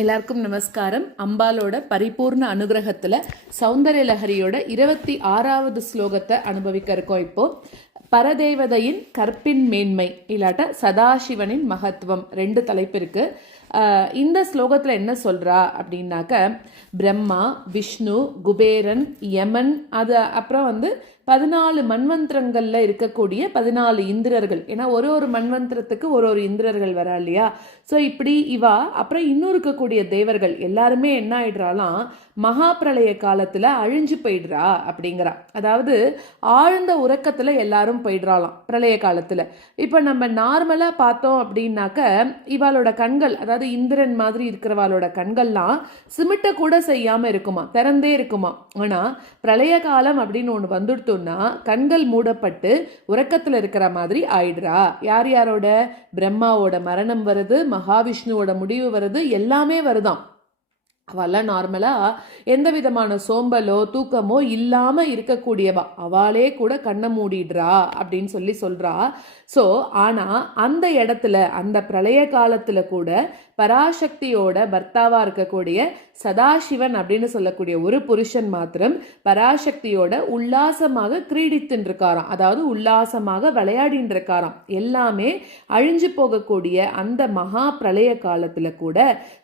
எல்லாருக்கும் நமஸ்காரம். அம்பாலோட பரிபூர்ண அனுகிரகத்துல சௌந்தர்ய லஹரியோட 26வது ஸ்லோகத்தை அனுபவிக்க இருக்கோம். இப்போ பரதேவதையின் கற்பின் மேன்மை இல்லாட்ட சதாசிவனின் மகத்துவம் 2 தலைப்பு இருக்கு. இந்த ஸ்லோகத்துல என்ன சொல்றா அப்படின்னாக்க, பிரம்மா, விஷ்ணு, குபேரன், யமன், அது அப்புறம் 14 மன்வந்திரங்கள்ல இருக்கக்கூடிய 14 இந்திரர்கள். ஏன்னா ஒரு மன்வந்திரத்துக்கு ஒரு இந்திரர்கள் வரா இல்லையா? ஸோ இப்படி இவா அப்புறம் இன்னும் இருக்கக்கூடிய தேவர்கள் எல்லாருமே என்ன ஆயிடுறாலாம், மகா பிரளய காலத்துல அழிஞ்சு போயிடுறா அப்படிங்கிறா. அதாவது ஆழ்ந்த உறக்கத்துல எல்லாரும் போயிடுறாளாம் பிரளய காலத்துல. இப்ப நம்ம நார்மலா பார்த்தோம் அப்படின்னாக்க, இவாளோட கண்கள், அதாவது இந்திரன் மாதிரி இருக்கிறவாளோட கண்கள்லாம் சிமிட்ட கூட செய்யாம இருக்குமா, திறந்தே இருக்குமா. ஆனா பிரளய காலம் அப்படின்னு ஒண்ணு வந்துடுத்தோம்னா கண்கள் மூடப்பட்டு உறக்கத்துல இருக்கிற மாதிரி ஆயிடுறா. யாரோட? பிரம்மாவோட மரணம் வருது, மகாவிஷ்ணுவோட முடிவு வருது, எல்லாமே வருதாம். அவெல்லாம் நார்மலா எந்த விதமான சோம்பலோ தூக்கமோ இல்லாம இருக்கக்கூடியவா. அவளே கூட கண்ணை மூடிடுறா அப்படின்னு சொல்றா. ஸோ ஆனா அந்த இடத்துல, அந்த பிரளய காலத்துல கூட பராசக்தியோட பர்த்தாவா இருக்கக்கூடிய சதாசிவன் அப்படின்னு சொல்லக்கூடிய ஒரு புருஷன் மாத்திரம் பராசக்தியோட உல்லாசமாக கிரீடித்துன்னு இருக்காராம். அதாவது உல்லாசமாக விளையாடின்னு இருக்காராம். எல்லாமே அழிஞ்சு போகக்கூடிய அந்த மகா பிரளய காலத்துல கூட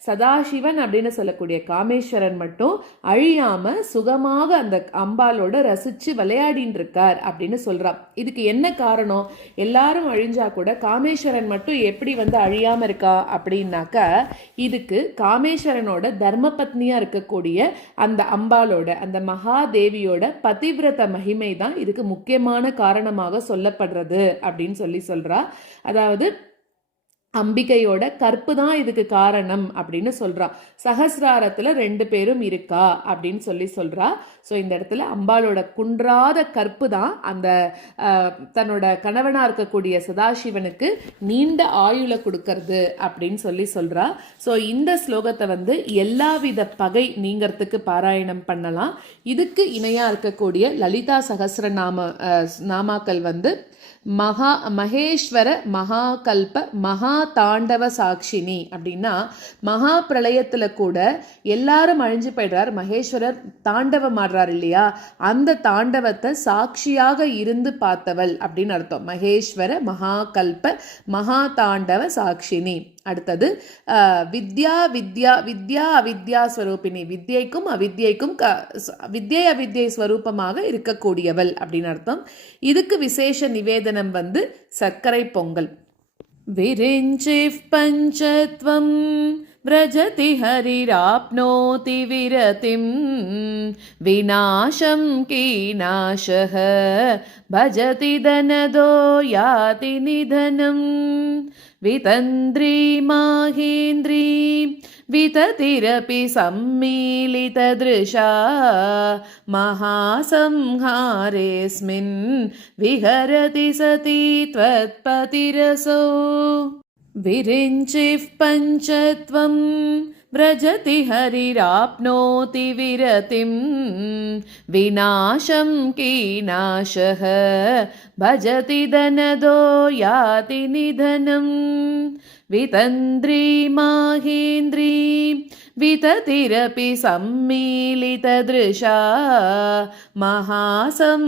சதாசிவன் அப்படின்னு சொல்லக்கூடிய காமேஸ்வரன் மட்டும் அழியாம சுகமாக அந்த அம்பாலோட ரசிச்சு விளையாடின்னு இருக்கார் அப்படின்னு சொல்றான். இதுக்கு என்ன காரணம்? எல்லாரும் அழிஞ்சா கூட காமேஸ்வரன் மட்டும் எப்படி அழியாம இருக்கா அப்படின்னாக்க, இதுக்கு காமேஸ்வரனோட தர்மபத்னியா இருக்கக்கூடிய அந்த அம்பாலோட, அந்த மகாதேவியோட பதிவிரத மகிமை தான் இதுக்கு முக்கியமான காரணமாக சொல்லப்படுறது அப்படின்னு சொல்றா. அதாவது அம்பிகையோட கற்பு தான் இதுக்கு காரணம் அப்படின்னு சொல்றா. சகசிராரத்துல 2 பேரும் இருக்கா அப்படின்னு சொல்றா. ஸோ இந்த இடத்துல அம்பாலோட குன்றாத கற்பு தான் அந்த தன்னோட கணவனா இருக்கக்கூடிய சதாசிவனுக்கு நீண்ட ஆயுளை கொடுக்கறது அப்படின்னு சொல்றா. ஸோ இந்த ஸ்லோகத்தை எல்லாவித பகை நீங்கிறதுக்கு பாராயணம் பண்ணலாம். இதுக்கு இணையா இருக்கக்கூடிய லலிதா சகசிரநாம நாமாக்கள் மகேஸ்வர மகாகல்ப மகா தாண்டவ சாட்சினி அப்படின்னா, மகா பிரளயத்துல கூட எல்லாரும் அழிஞ்சு போயிடுறார், மகேஸ்வரர் தாண்டவம் ஆடுறார் இல்லையா, அந்த தாண்டவத்தை சாட்சியாக இருந்து பார்த்தவள் அப்படின்னு அர்த்தம். மகேஸ்வர மகாகல்ப மகா தாண்டவ சாட்சினி. அடுத்தது வித்யா வித்யா வித்யா அவித்யா ஸ்வரூபிணி, வித்யைக்கும் அவித்யைக்கும் வித்யை அவித்யை ஸ்வரூபமாக இருக்கக்கூடியவள் அப்படின்னு அர்த்தம். இதுக்கு விசேஷ நிவேதனம் சர்க்கரை பொங்கல். விரிஞ்சிஃப் பஞ்சத்வம் व्रजति हरिराप्नोति विरतिं विनाशं कीनाशः भजति धनदो याति निधनं वितन्द्री माहेन्द्री विततिरपि सम्मीलितदृशा महासंहारेऽस्मिन् विहरति सती त्वत्पतिरसौ विरिञ्चिः पञ्चत्वं व्रजति हरिराप्नोति विरतिं विनाशं कीनाशः भजति धनदो याति निधनं वितन्द्री माहेन्द्री विततिरपि सम्मीलितदृशा महासंहारेऽस्मिन्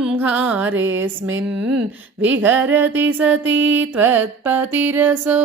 विहरति सती त्वत्पतिरसौ